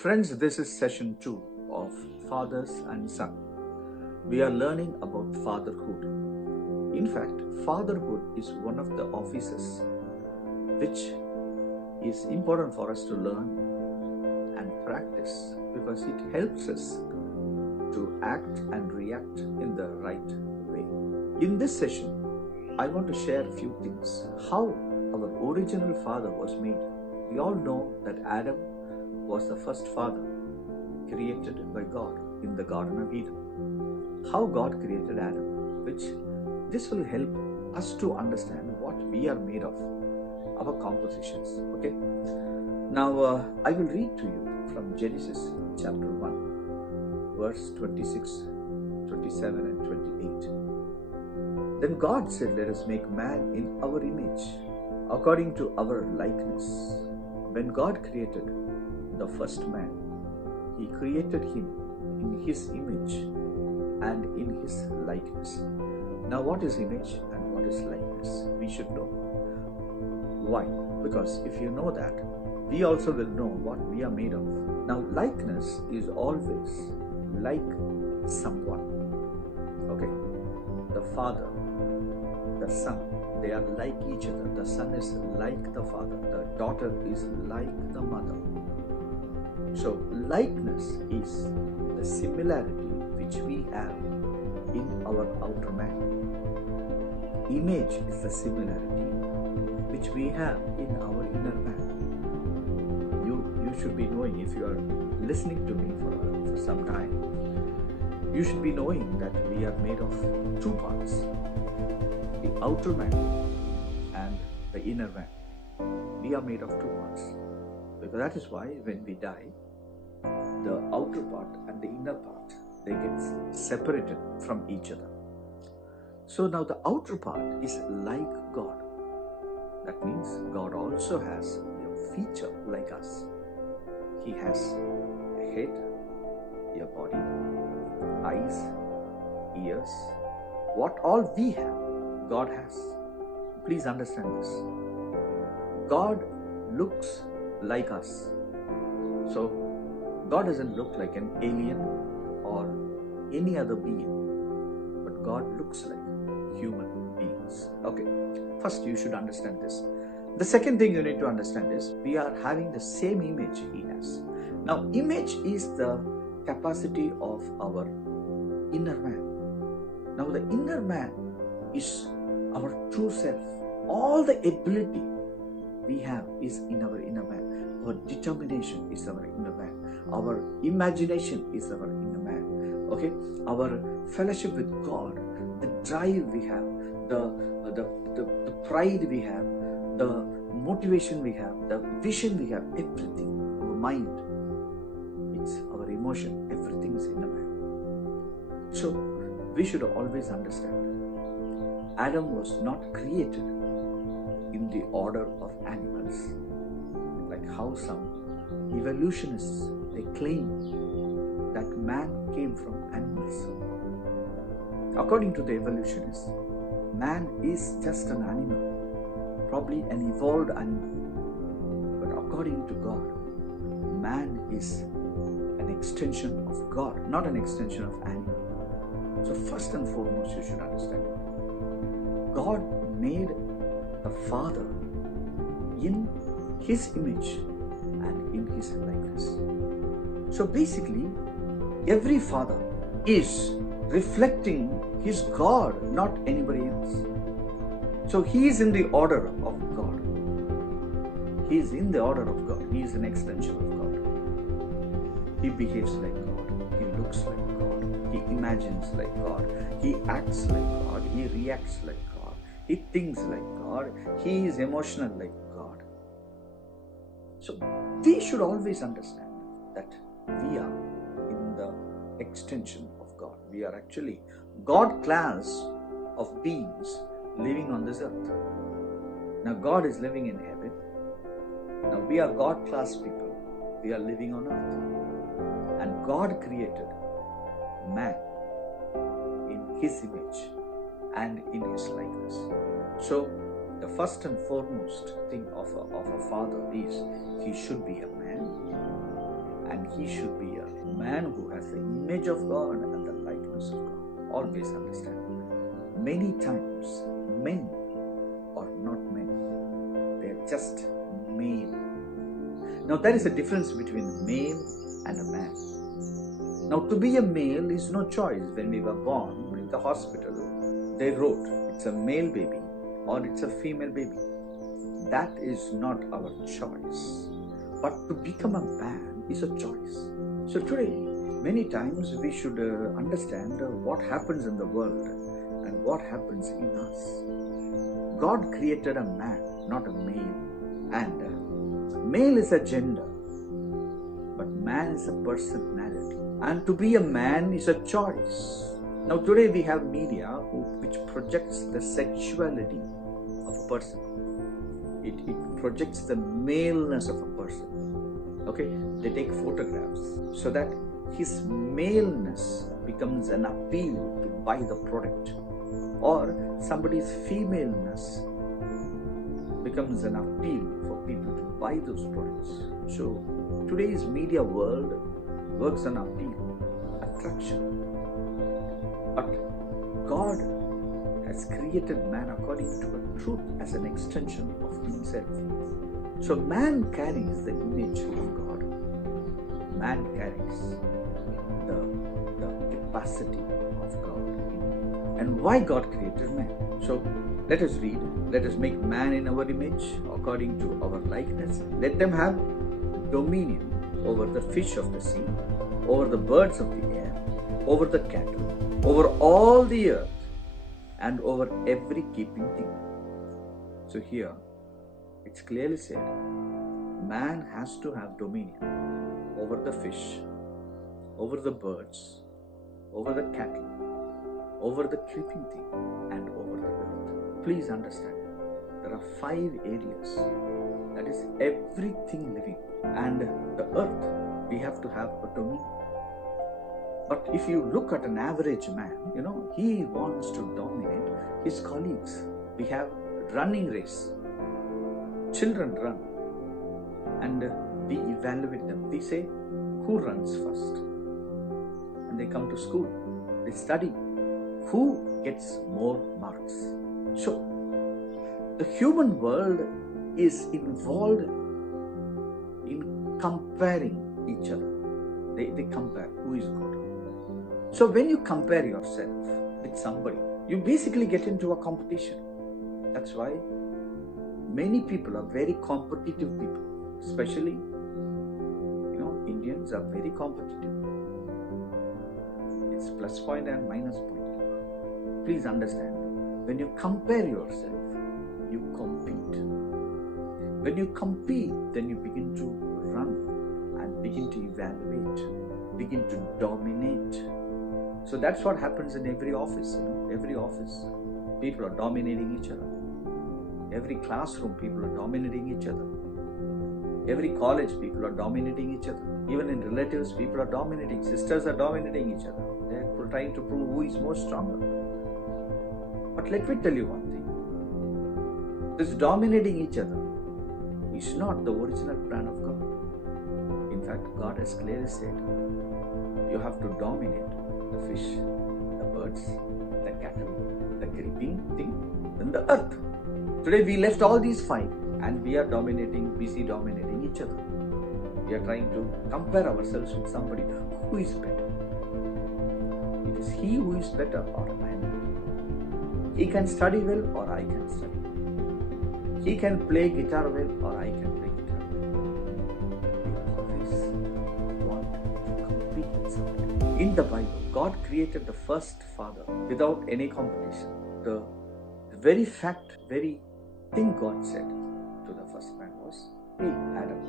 Friends, this is session 2 of Fathers and Son. We are learning about fatherhood. In fact, fatherhood is one of the offices which is important for us to learn and practice because it helps us to act and react in the right way. In this session, I want to share a few things. How our original father was made. We all know that Adam was the first father created by God in the Garden of Eden. How God created Adam, which this will help us to understand what we are made of, our compositions. Okay. Now I will read to you from Genesis chapter 1, verse 26, 27 and 28. Then God said, "Let us make man in our image, according to our likeness." When God created the first man, He created him in His image and in His likeness. Now, what is image and what is likeness? We should know. Why? Because if you know that, we also will know what we are made of. Now, likeness is always like someone. Okay? The Father, the Son, they are like each other. The son is like the father. The daughter is like the mother. So, likeness is the similarity which we have in our outer man. Image is the similarity which we have in our inner man. You should be knowing, if you are listening to me for some time, you should be knowing that we are made of two parts. The outer man and the inner man. We are made of two parts. Because that is why when we die, the outer part and the inner part, they get separated from each other. So now the outer part is like God. That means God also has a feature like us. He has a head, a body, eyes, ears. What all we have, God has. Please understand this. God looks like us. So, God doesn't look like an alien or any other being, but God looks like human beings. Okay, first you should understand this. The second thing you need to understand is we are having the same image He has. Now, image is the capacity of our inner man. Now, the inner man is our true self. All the ability we have is in our inner man. Our determination is our inner man. Our imagination is our inner man. Okay? Our fellowship with God, the drive we have, the pride we have, the motivation we have, the vision we have, everything, our mind, it's our emotion, everything is inner man. So, we should always understand Adam was not created in the order of animals, like how some evolutionists, they claim that man came from animals. According to the evolutionists, man is just an animal, probably an evolved animal. But according to God, man is an extension of God, not an extension of animal. So first and foremost, you should understand, God made the Father in His image and in His likeness. So basically, every father is reflecting his God, not anybody else. So he is in the order of God. He is in the order of God. He is an extension of God. He behaves like God. He looks like God. He imagines like God. He acts like God. He reacts like God. He thinks like God. He is emotional like God. So we should always understand that we are in the extension of God. We are actually God class of beings living on this earth. Now God is living in heaven. Now we are God class people. We are living on earth. And God created man in His image and in His likeness. So the first and foremost thing of a father is he should be a man and he should be a man who has the image of God and the likeness of God. Always understand. Many times, men are not men. They are just male. Now, there is a difference between a male and a man. Now, to be a male is no choice. When we were born in the hospital, they wrote it's a male baby or it's a female baby. That is not our choice. But to become a man is a choice. So today, many times we should understand what happens in the world and what happens in us. God created a man, not a male. And male is a gender, but man is a personality. And to be a man is a choice. Now today we have media which projects the sexuality of a person. It projects the maleness of a person. Okay, they take photographs so that his maleness becomes an appeal to buy the product, or somebody's femaleness becomes an appeal for people to buy those products. So today's media world works on appeal, attraction. But God has created man according to a truth as an extension of himself. So man carries the image of God. Man carries the capacity of God. And why God created man? So let us read. Let us make man in our image according to our likeness. Let them have dominion over the fish of the sea, over the birds of the air, over the cattle, over all the earth, and over every keeping thing. So here, it's clearly said, man has to have dominion over the fish, over the birds, over the cattle, over the creeping thing, and over the earth. Please understand, there are 5 areas, that is everything living, and the earth, we have to have a dominion. But if you look at an average man, he wants to dominate his colleagues. We have running race. Children run and we evaluate them. We say, who runs first? And they come to school. They study. Who gets more marks? So, the human world is involved in comparing each other. They compare who is good. So when you compare yourself with somebody, you basically get into a competition. That's why many people are very competitive people. Especially, Indians are very competitive. It's plus point and minus point. Please understand, when you compare yourself, you compete. When you compete, then you begin to run and begin to evaluate, begin to dominate. So that's what happens in every office. Every office, people are dominating each other. Every classroom, people are dominating each other. Every college, people are dominating each other. Even in relatives, people are dominating. Sisters are dominating each other. They're trying to prove who is more stronger. But let me tell you one thing. This dominating each other is not the original plan of God. In fact, God has clearly said, you have to dominate the fish, the birds, the cattle, the creeping thing, and the earth. Today we left all these 5 and we are busy dominating each other. We are trying to compare ourselves with somebody who is better. It is he who is better or I am. He can study well or I can study. He can play guitar well or I can play guitar well. We always want to compete with somebody. In the Bible, God created the first father without any competition. The very thing God said to the first man was, hey Adam,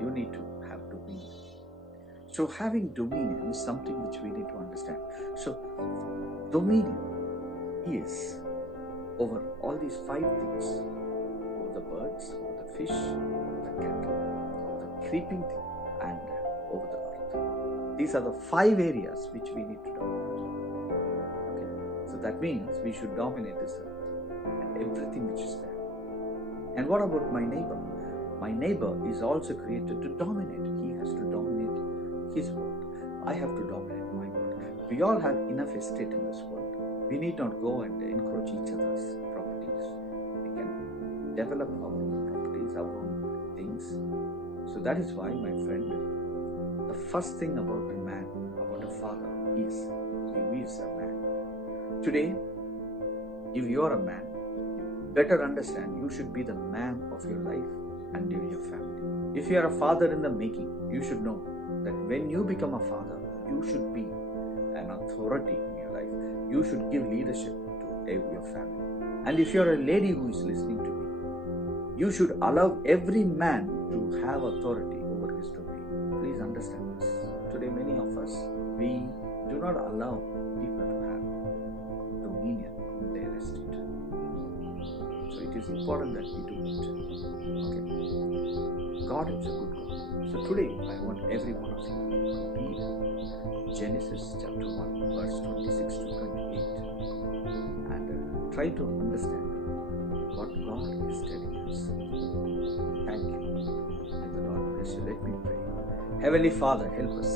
you need to have dominion. So having dominion is something which we need to understand. So dominion is over all these 5 things, over the birds, over the fish, over the cattle, over the creeping thing, and over the earth. These are the 5 areas which we need to dominate. Okay? So that means we should dominate this earth and everything which is there. And what about my neighbor? My neighbor is also created to dominate. He has to dominate his word. I have to dominate my word. We all have enough estate in this world. We need not go and encroach each other's properties. We can develop our own properties, our own things. So that is why, my friend, the first thing about a man, about a father, is he is a man. Today, if you are a man, better understand you should be the man of your life and your family. If you are a father in the making, you should know that when you become a father, you should be an authority in your life. You should give leadership to your family. And if you are a lady who is listening to me, you should allow every man to have authority over his domain. Please understand this. Today, many of us, we do not allow people to have dominion in their estate. So it is important that we do it. Okay. God is a good God. So today I want every one of you to read Genesis chapter 1 verse 26 to 28 and try to understand what God is telling us. Thank you. May the Lord bless you. Let me pray. Heavenly Father, help us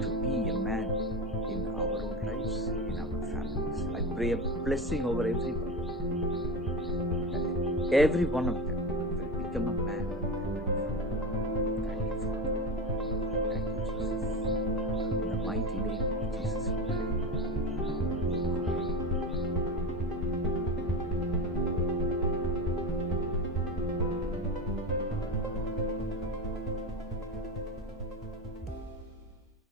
to be a man in our own lives, in our families. I pray a blessing over everyone. Every one of them will become a